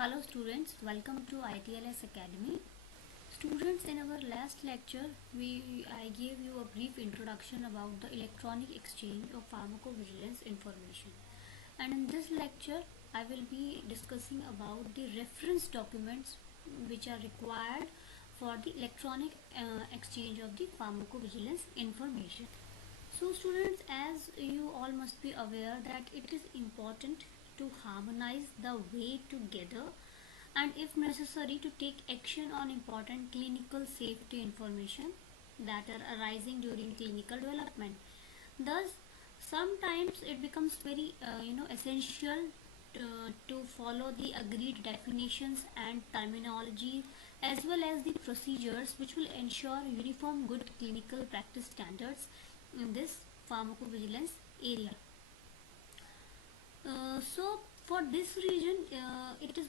Hello students, welcome to ITLS Academy. Students, in our last lecture, I gave you a brief introduction about the electronic exchange of pharmacovigilance information. And in this lecture, I will be discussing about the reference documents which are required for the electronic exchange of the pharmacovigilance information. So students, as you all must be aware that it is important to harmonize the way together and if necessary to take action on important clinical safety information that are arising during clinical development. Thus, sometimes it becomes very essential to follow the agreed definitions and terminology as well as the procedures which will ensure uniform good clinical practice standards in this pharmacovigilance area. So for this reason, it is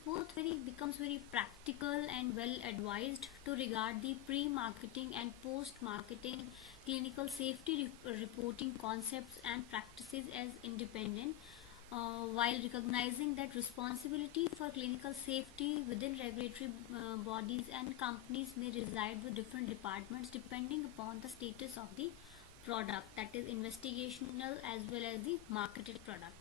becomes very practical and well advised to regard the pre-marketing and post-marketing clinical safety reporting concepts and practices as independent, while recognizing that responsibility for clinical safety within regulatory bodies and companies may reside with different departments depending upon the status of the product, that is investigational as well as the marketed product.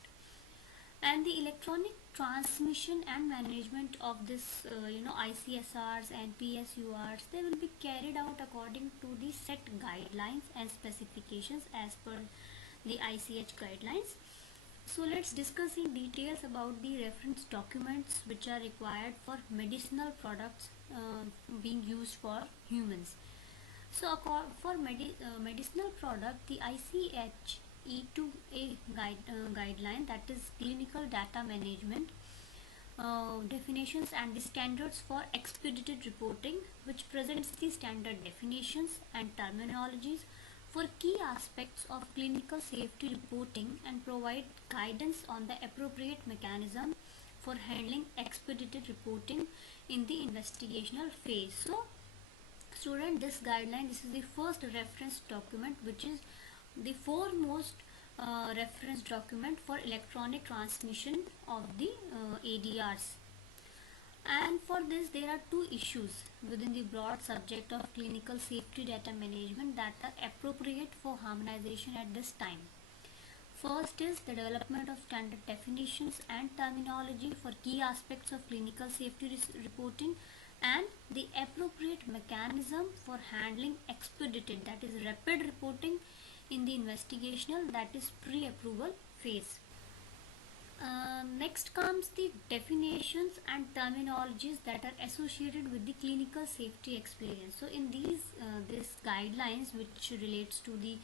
And the electronic transmission and management of this ICSRs and PSURs, they will be carried out according to the set guidelines and specifications as per the ICH guidelines. So let's discuss in details about the reference documents which are required for medicinal products being used for humans. So for medicinal product, the Ichm2 guideline, that is clinical data management definitions and the standards for expedited reporting, which presents the standard definitions and terminologies for key aspects of clinical safety reporting and provide guidance on the appropriate mechanism for handling expedited reporting in the investigational phase. So student, this is the first reference document, which is the foremost reference document for electronic transmission of the ADRs. And for this, there are two issues within the broad subject of clinical safety data management that are appropriate for harmonization at this time. First is the development of standard definitions and terminology for key aspects of clinical safety reporting and the appropriate mechanism for handling expedited, that is rapid reporting in the investigational, that is pre-approval phase. Next comes the definitions and terminologies that are associated with the clinical safety experience. So in these guidelines which relates to the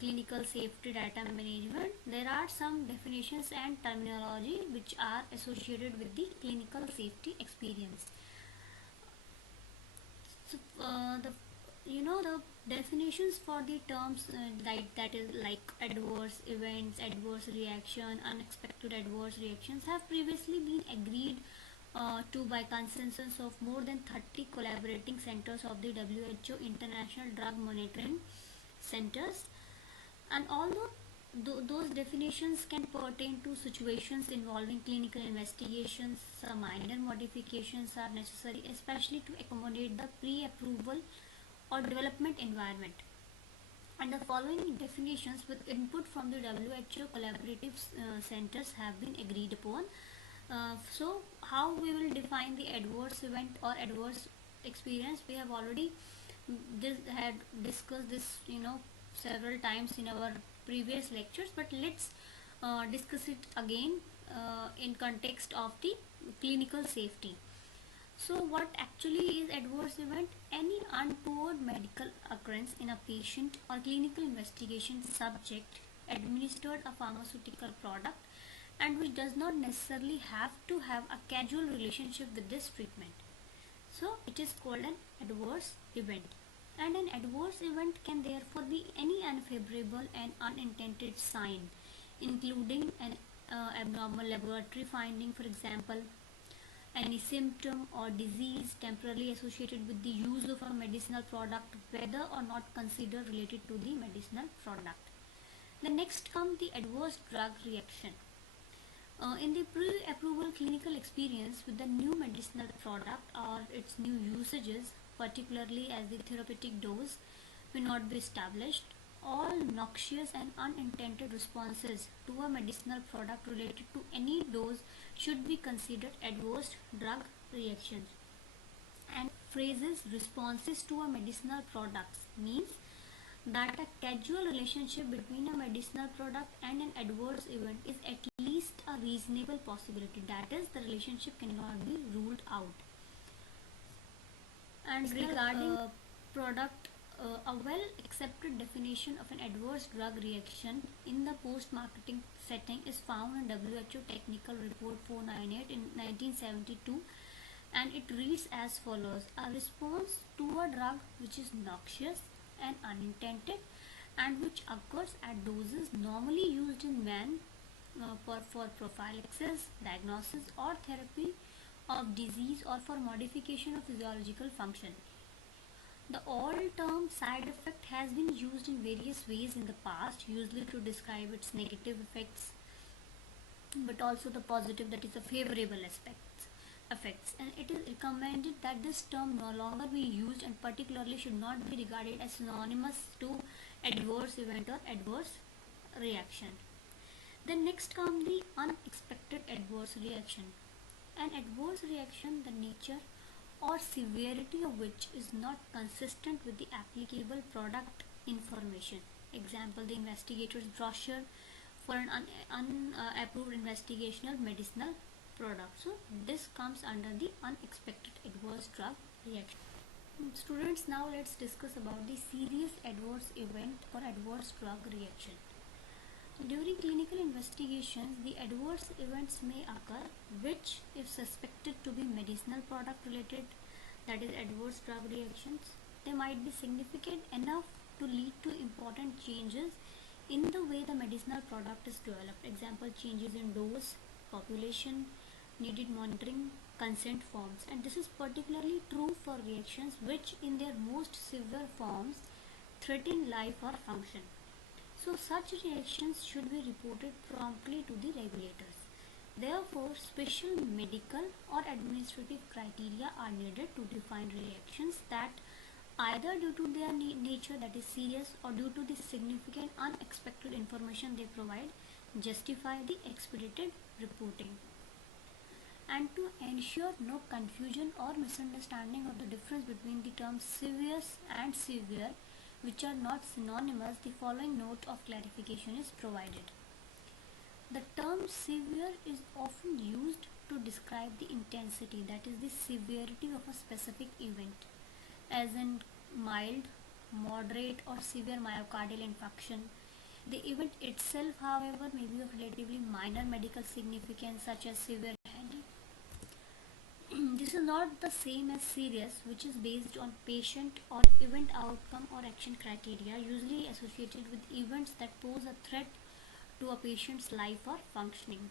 clinical safety data management, there are some definitions and terminology which are associated with the clinical safety experience. So the definitions for the terms that is like adverse events, adverse reaction, unexpected adverse reactions have previously been agreed to by consensus of more than 30 collaborating centers of the WHO International Drug Monitoring Centers. And although those definitions can pertain to situations involving clinical investigations, some minor modifications are necessary, especially to accommodate the pre-approval or development environment. And the following definitions with input from the WHO collaborative centers have been agreed upon. So how we will define the adverse event or adverse experience, we have already had discussed this several times in our previous lectures, but let's discuss it again in context of the clinical safety. So what actually is adverse event? Any untoward medical occurrence in a patient or clinical investigation subject administered a pharmaceutical product and which does not necessarily have to have a causal relationship with this treatment. So it is called an adverse event. And an adverse event can therefore be any unfavorable and unintended sign, including an abnormal laboratory finding, for example, any symptom or disease temporarily associated with the use of a medicinal product, whether or not considered related to the medicinal product. The next comes the adverse drug reaction. In the pre-approval clinical experience with the new medicinal product or its new usages, particularly as the therapeutic dose may not be established, all noxious and unintended responses to a medicinal product related to any dose should be considered adverse drug reactions. And phrases responses to a medicinal products means that a causal relationship between a medicinal product and an adverse event is at least a reasonable possibility. That is, the relationship cannot be ruled out. And regarding product, a well accepted definition of an adverse drug reaction in the post marketing setting is found in WHO Technical Report 498 in 1972, and it reads as follows: a response to a drug which is noxious and unintended and which occurs at doses normally used in man for prophylaxis, diagnosis or therapy of disease or for modification of physiological function. The old term side effect has been used in various ways in the past, usually to describe its negative effects, but also the positive, that is the favorable effects, and it is recommended that this term no longer be used and particularly should not be regarded as synonymous to adverse event or adverse reaction. Then next comes the unexpected adverse reaction. An adverse reaction, the nature or severity of which is not consistent with the applicable product information. Example, the investigator's brochure for an unapproved investigational medicinal product. So this comes under the unexpected adverse drug reaction. Students, now let's discuss about the serious adverse event or adverse drug reaction. During clinical investigations, the adverse events may occur which, if suspected to be medicinal product related, that is adverse drug reactions, they might be significant enough to lead to important changes in the way the medicinal product is developed. Example, changes in dose, population, needed monitoring, consent forms. And this is particularly true for reactions which in their most severe forms threaten life or function. So such reactions should be reported promptly to the regulators. Therefore, special medical or administrative criteria are needed to define reactions that, either due to their nature, that is serious, or due to the significant unexpected information they provide, justify the expedited reporting. And to ensure no confusion or misunderstanding of the difference between the terms serious and severe, which are not synonymous, the following note of clarification is provided. The term severe is often used to describe the intensity, that is the severity of a specific event, as in mild, moderate or severe myocardial infarction. The event itself, however, may be of relatively minor medical significance, such as severe headache. This is not the same as serious, which is based on patient or event outcome or action criteria, usually associated with events that pose a threat to a patient's life or functioning.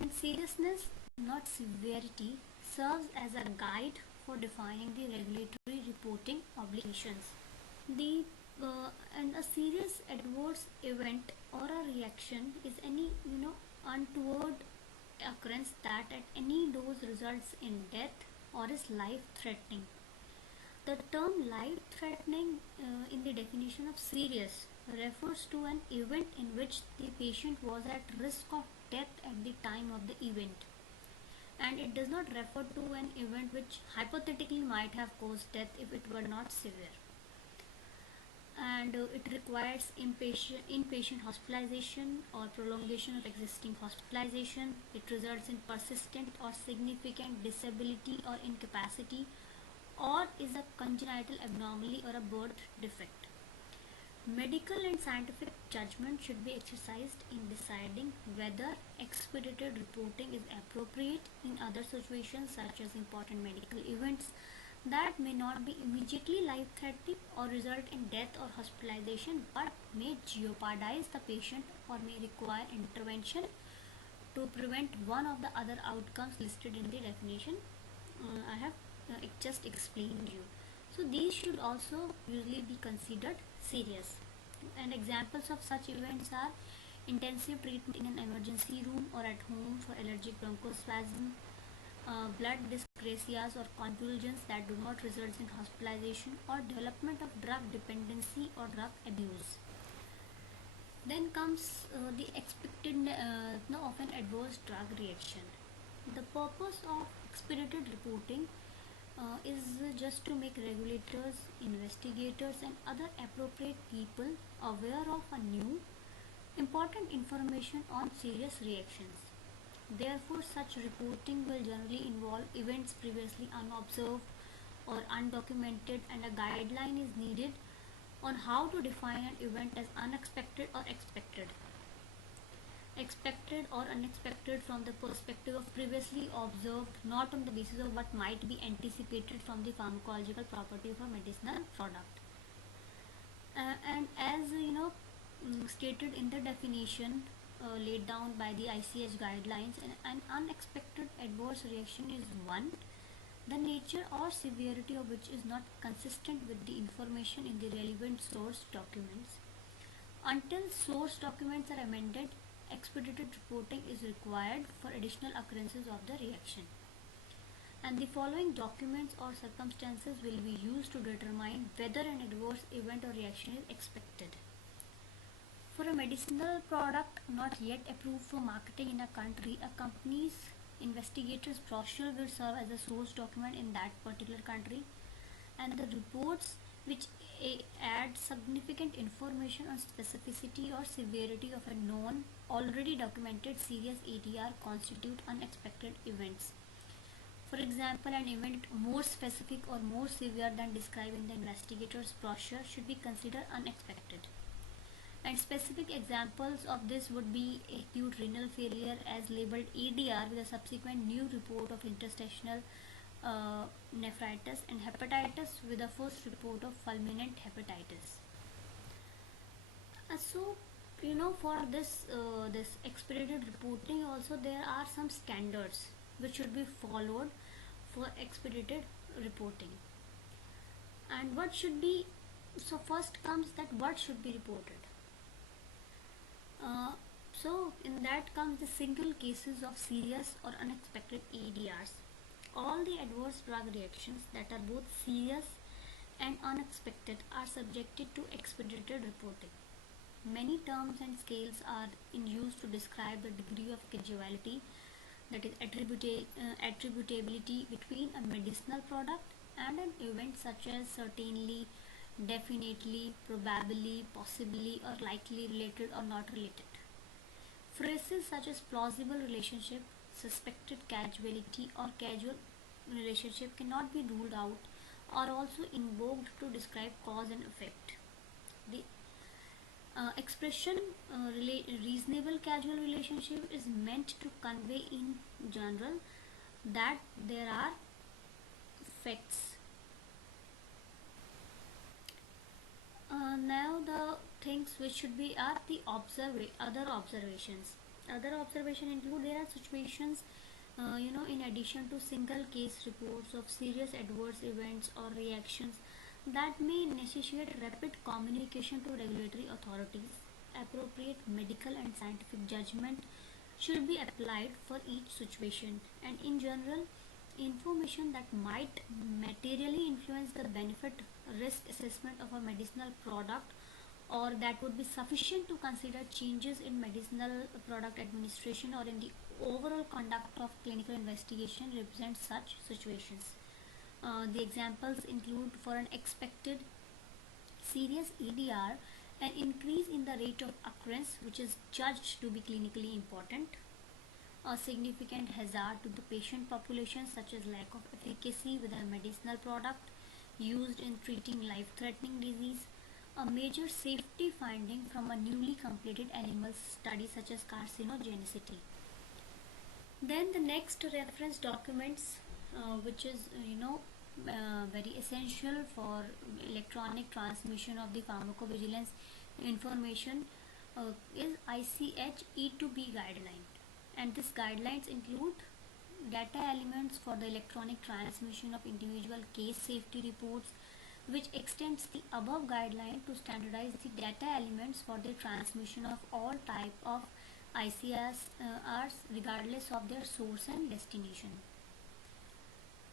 And seriousness, not severity, serves as a guide for defining the regulatory reporting obligations. And a serious adverse event or a reaction is any untoward occurrence that at any dose results in death or is life threatening. The term life threatening in the definition of serious refers to an event in which the patient was at risk of death at the time of the event, and it does not refer to an event which hypothetically might have caused death if it were not severe. And it requires inpatient hospitalization or prolongation of existing hospitalization. It results in persistent or significant disability or incapacity, or is a congenital abnormality or a birth defect. Medical and scientific judgment should be exercised in deciding whether expedited reporting is appropriate in other situations, such as important medical events that may not be immediately life-threatening or result in death or hospitalization, but may jeopardize the patient or may require intervention to prevent one of the other outcomes listed in the definition I have just explained you. So these should also usually be considered serious. And examples of such events are intensive treatment in an emergency room or at home for allergic bronchospasm, blood dyscrasias or convulsions that do not result in hospitalization, or development of drug dependency or drug abuse. Then comes the expected of an adverse drug reaction. The purpose of expedited reporting is just to make regulators, investigators, and other appropriate people aware of a new, important information on serious reactions. Therefore, such reporting will generally involve events previously unobserved or undocumented, and a guideline is needed on how to define an event as unexpected or expected. Expected or unexpected from the perspective of previously observed, not on the basis of what might be anticipated from the pharmacological property of a medicinal product. And as stated in the definition laid down by the ICH guidelines, an unexpected adverse reaction is one the nature or severity of which is not consistent with the information in the relevant source documents. Until source documents are amended, expedited reporting is required for additional occurrences of the reaction. And the following documents or circumstances will be used to determine whether an adverse event or reaction is expected. For a medicinal product not yet approved for marketing in a country, a company's investigator's brochure will serve as a source document in that particular country, and the reports which add significant information on specificity or severity of a known, already documented serious ADR constitute unexpected events. For example, an event more specific or more severe than described in the investigator's brochure should be considered unexpected. And specific examples of this would be acute renal failure as labeled ADR with a subsequent new report of interstitial nephritis, and hepatitis with a first report of fulminant hepatitis. For this expedited reporting also, there are some standards which should be followed for expedited reporting. And what should be, so first comes that what should be reported. In that comes the single cases of serious or unexpected ADRs. All the adverse drug reactions that are both serious and unexpected are subjected to expedited reporting. Many terms and scales are in use to describe the degree of causality, that is attributability between a medicinal product and an event such as certainly, definitely, probably, possibly, or likely related or not related. Phrases such as plausible relationship, suspected causality, or causal relationship cannot be ruled out or also invoked to describe cause and effect. The expression reasonable causal relationship is meant to convey in general that there are facts. Now the things which should be are the other observations. Other observation include there are situations in addition to single case reports of serious adverse events or reactions that may necessitate rapid communication to regulatory authorities. Appropriate medical and scientific judgment should be applied for each situation, and in general, information that might materially influence the benefit risk assessment of a medicinal product or that would be sufficient to consider changes in medicinal product administration or in the overall conduct of clinical investigation represent such situations. The examples include for an expected serious ADR, an increase in the rate of occurrence which is judged to be clinically important, a significant hazard to the patient population such as lack of efficacy with a medicinal product used in treating life-threatening disease, a major safety finding from a newly completed animal study such as carcinogenicity. Then the next reference documents which is very essential for electronic transmission of the pharmacovigilance information is Ichm2 Guideline, and these guidelines include data elements for the electronic transmission of individual case safety reports, which extends the above guideline to standardize the data elements for the transmission of all type of ICRs regardless of their source and destination.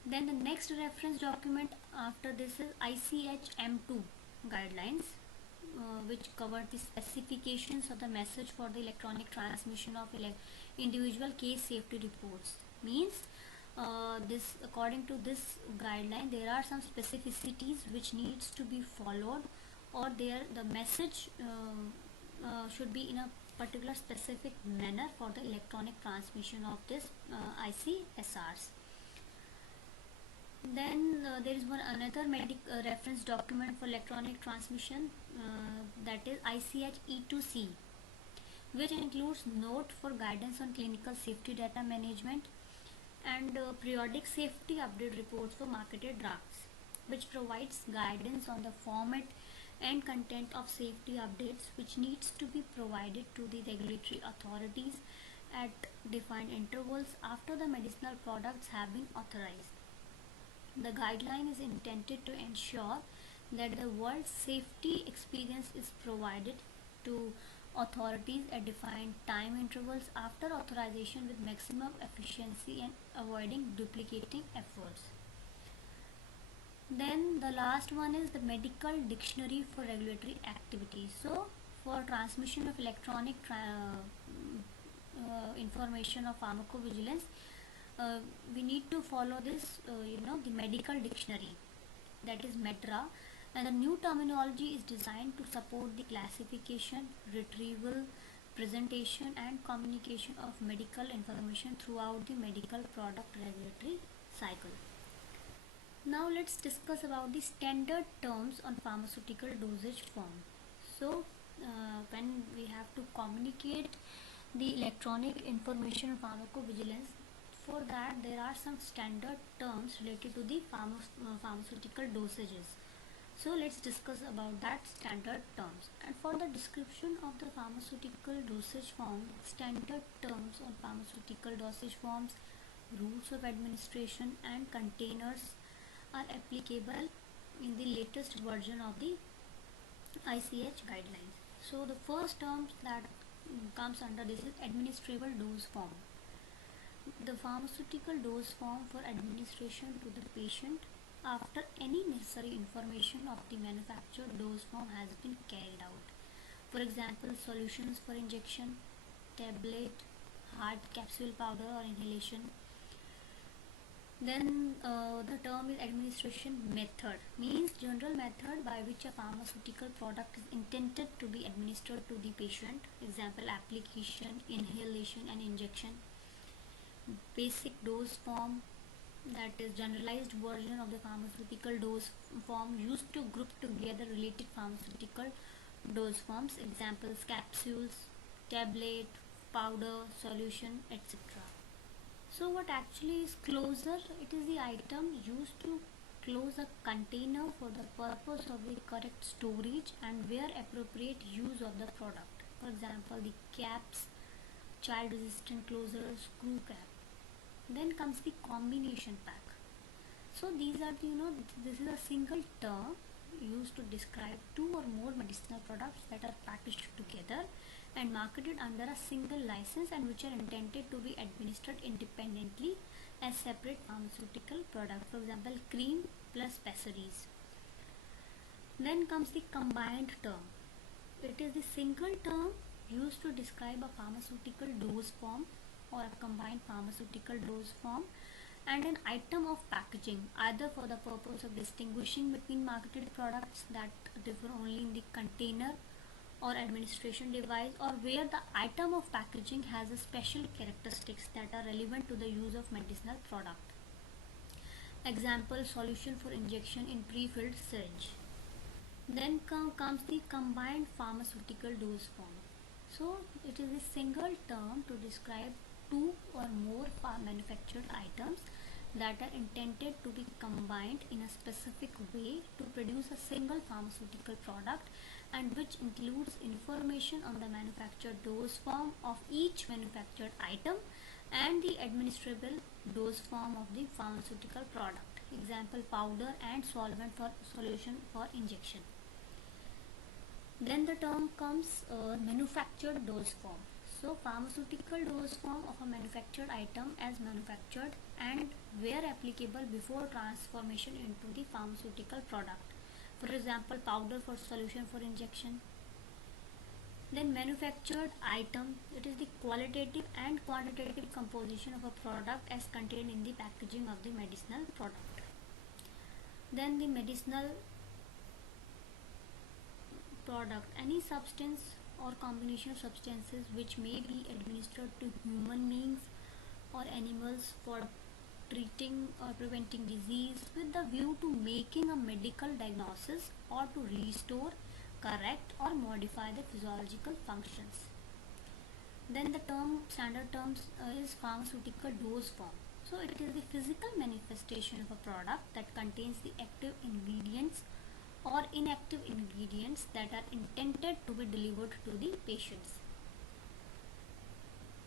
Then the next reference document after this is Ichm2 Guidelines, which cover the specifications of the message for the electronic transmission of individual case safety reports. Means this, according to this guideline, there are some specificities which needs to be followed, or the message should be in a particular specific manner for the electronic transmission of this ICSRs. Then there is another reference document for electronic transmission, that is Ichm2 which includes note for guidance on clinical safety data management and periodic safety update reports for marketed drugs, which provides guidance on the format and content of safety updates which needs to be provided to the regulatory authorities at defined intervals after the medicinal products have been authorized. The guideline is intended to ensure that the world safety experience is provided to authorities at defined time intervals after authorization with maximum efficiency and avoiding duplicating efforts. Then the last one is the medical dictionary for regulatory activities. So for transmission of electronic information of pharmacovigilance, we need to follow this the medical dictionary, that is MEDRA, and the new terminology is designed to support the classification, retrieval, presentation and communication of medical information throughout the medical product regulatory cycle. Now let's discuss about the standard terms on pharmaceutical dosage form. So when we have to communicate the electronic information of pharmacovigilance, for that there are some standard terms related to the pharmaceutical dosages. So let's discuss about that standard terms. And for the description of the pharmaceutical dosage form, standard terms on pharmaceutical dosage forms, rules of administration and containers are applicable in the latest version of the ICH guidelines. So the first term that comes under this is administrable dose form. The pharmaceutical dose form for administration to the patient after any necessary information of the manufactured dose form has been carried out. For example, solutions for injection, tablet, hard capsule, powder or inhalation. Then the term is administration method, means general method by which a pharmaceutical product is intended to be administered to the patient. Example, application, inhalation and injection. Basic dose form, that is generalized version of the pharmaceutical dose form used to group together related pharmaceutical dose forms. Examples, capsules, tablet, powder, solution, etc. So what actually is closure? It is the item used to close a container for the purpose of the correct storage and where appropriate use of the product. For example, the caps, child resistant closure, screw cap. Then comes the combination pack. So these are the, this is a single term used to describe two or more medicinal products that are packaged together and marketed under a single license and which are intended to be administered independently as separate pharmaceutical products. For example, cream plus pessaries. Then comes the combined term. It is the single term used to describe a pharmaceutical dose form or a combined pharmaceutical dose form and an item of packaging, either for the purpose of distinguishing between marketed products that differ only in the container or administration device, or where the item of packaging has a special characteristics that are relevant to the use of medicinal product. Example, solution for injection in pre-filled syringe. Then comes the combined pharmaceutical dose form. So it is a single term to describe two or more manufactured items that are intended to be combined in a specific way to produce a single pharmaceutical product, and which includes information on the manufactured dose form of each manufactured item and the administrable dose form of the pharmaceutical product. example powder, and solvent for solution for injection. Then the term comes manufactured dose form. So pharmaceutical dose form of a manufactured item as manufactured and where applicable before transformation into the pharmaceutical product. For example, powder for solution for injection. Then manufactured item, it is the qualitative and quantitative composition of a product as contained in the packaging of the medicinal product. Then the medicinal product, any substance or combination of substances which may be administered to human beings or animals for treating or preventing disease with the view to making a medical diagnosis or to restore, correct or modify the physiological functions. Then the standard terms is pharmaceutical dose form. So it is the physical manifestation of a product that contains the active ingredients or inactive ingredients that are intended to be delivered to the patients.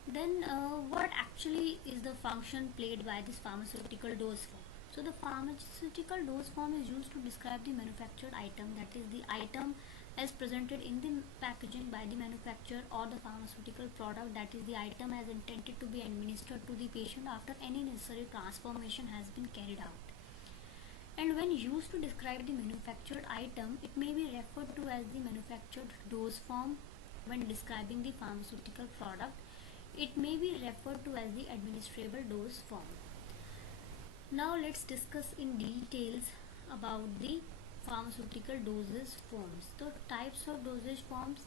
Then what actually is the function played by this pharmaceutical dose form? So the pharmaceutical dose form is used to describe the manufactured item, that is the item as presented in the packaging by the manufacturer, or the pharmaceutical product, that is the item as intended to be administered to the patient after any necessary transformation has been carried out. And when used to describe the manufactured item, it may be referred to as the manufactured dose form. When describing the pharmaceutical product, it may be referred to as the administrable dose form. Now let's discuss in details about the pharmaceutical dosage forms. So types of dosage forms,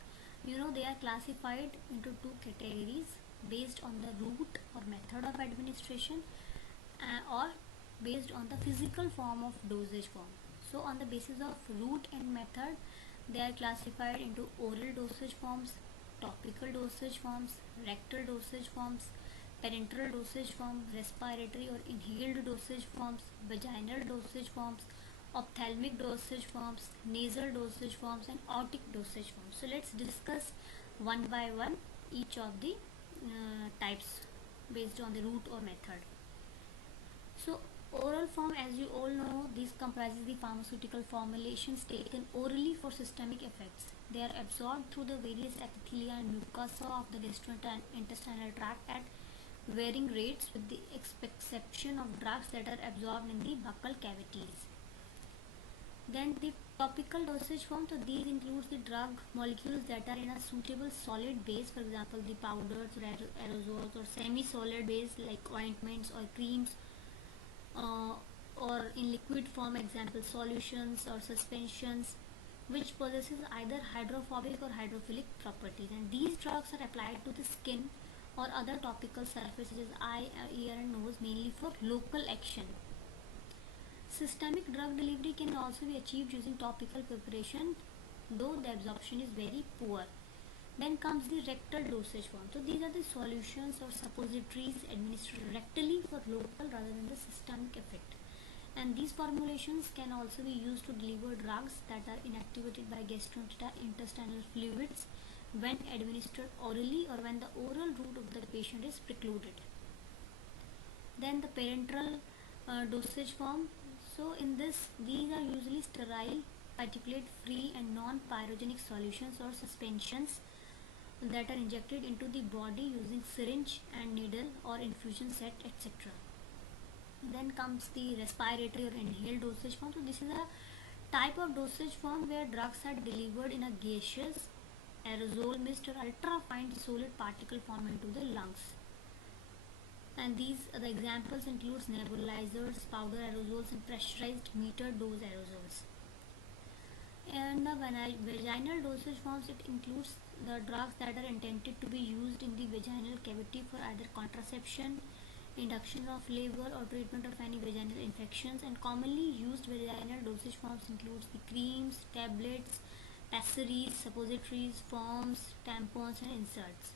they are classified into two categories based on the route or method of administration or based on the physical form of dosage form. So on the basis of route and method, they are classified into oral dosage forms, topical dosage forms, rectal dosage forms, parenteral dosage forms, respiratory or inhaled dosage forms, vaginal dosage forms, ophthalmic dosage forms, nasal dosage forms, and otic dosage forms. So let's discuss one by one each of the types based on the route or method. So oral form, as you all know, this comprises the pharmaceutical formulations taken orally for systemic effects. They are absorbed through the various epithelia and mucosa of the gastrointestinal tract at varying rates, with the exception of drugs that are absorbed in the buccal cavities. Then the topical dosage form, so these includes the drug molecules that are in a suitable solid base, for example the powders or aerosols, or semi-solid base like ointments or creams, or in liquid form, example solutions or suspensions, which possesses either hydrophobic or hydrophilic properties, and these drugs are applied to the skin or other topical surfaces such as eye, ear and nose, mainly for local action. Systemic drug delivery can also be achieved using topical preparation, though the absorption is very poor. Then comes the rectal dosage form. So these are the solutions or suppositories administered rectally for local rather than the systemic effect. And these formulations can also be used to deliver drugs that are inactivated by gastrointestinal fluids when administered orally or when the oral route of the patient is precluded. Then the parenteral dosage form. So in this, these are usually sterile, particulate free and non-pyrogenic solutions or suspensions that are injected into the body using syringe and needle or infusion set, etc. Then comes the respiratory or inhaled dosage form. So this is a type of dosage form where drugs are delivered in a gaseous, aerosol, mist or ultra-fine solid particle form into the lungs. And these the examples includes nebulizers, powder aerosols and pressurized metered dose aerosols. And the vaginal dosage forms, it includes the drugs that are intended to be used in the vaginal cavity for either contraception, induction of labor or treatment of any vaginal infections, and commonly used vaginal dosage forms includes the creams, tablets, pessaries, suppositories, foams, tampons and inserts.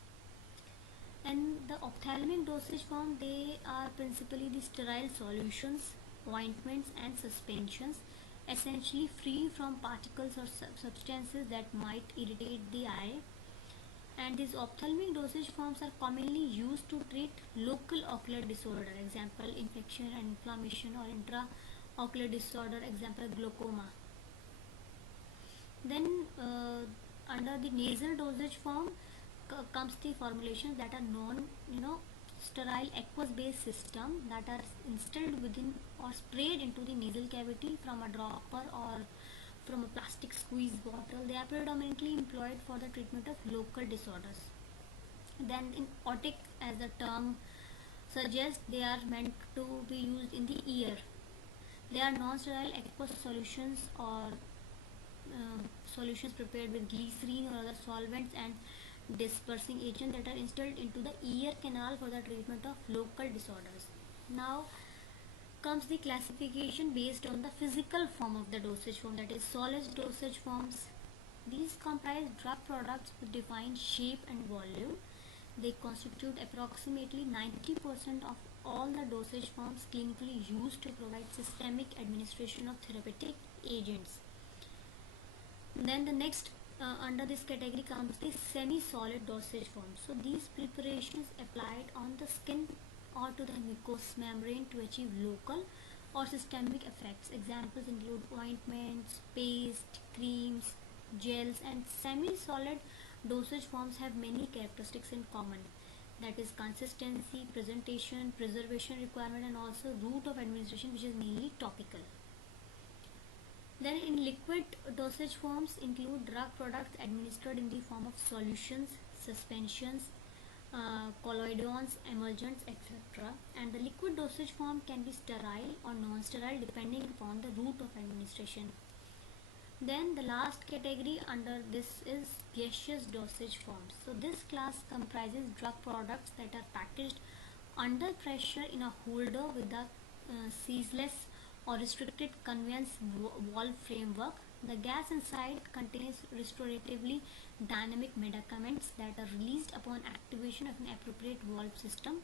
And the ophthalmic dosage form, they are principally the sterile solutions, ointments and suspensions, essentially free from particles or substances that might irritate the eye. And these ophthalmic dosage forms are commonly used to treat local ocular disorder, example infection and inflammation or ocular disorder, example glaucoma. Then under the nasal dosage form comes the formulations that are sterile aqueous based system that are instilled within or sprayed into the nasal cavity from a dropper or from a plastic squeeze bottle. They are predominantly employed for the treatment of local disorders. Then in otic, as the term suggests, they are meant to be used in the ear. They are non-sterile aqueous solutions or solutions prepared with glycerine or other solvents and dispersing agent that are instilled into the ear canal for the treatment of local disorders. Now comes the classification based on the physical form of the dosage form, that is solid dosage forms. These comprise drug products with defined shape and volume. They constitute approximately 90% of all the dosage forms clinically used to provide systemic administration of therapeutic agents. Then the next under this category comes the semi-solid dosage forms. So these preparations applied on the skin or to the mucous membrane to achieve local or systemic effects. Examples include ointments, paste, creams, gels, and semi-solid dosage forms have many characteristics in common. That is consistency, presentation, preservation requirement, and also route of administration, which is mainly topical. Then in liquid dosage forms include drug products administered in the form of solutions, suspensions, colloidons, emulsions, etc. And the liquid dosage form can be sterile or non-sterile depending upon the route of administration. Then the last category under this is gaseous dosage forms. So this class comprises drug products that are packaged under pressure in a holder with a ceaseless or restricted conveyance valve framework. The gas inside contains restoratively dynamic medicaments that are released upon activation of an appropriate valve system.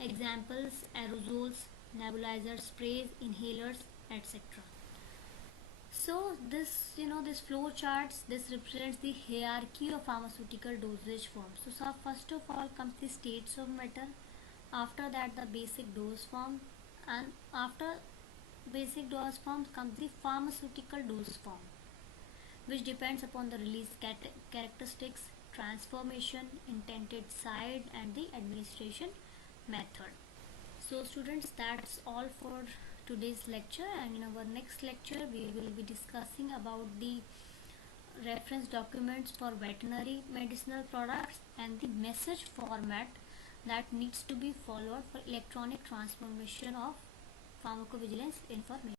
Examples: aerosols, nebulizers, sprays, inhalers, etc. So this flow charts, this represents the hierarchy of pharmaceutical dosage forms. So first of all comes the states of matter, after that the basic dose form, and after basic dose form comes the pharmaceutical dose form, which depends upon the release characteristics, transformation, intended site, and the administration method. So students, that's all for today's lecture, and in our next lecture we will be discussing about the reference documents for veterinary medicinal products and the message format that needs to be followed for electronic transformation of pharmacovigilance information.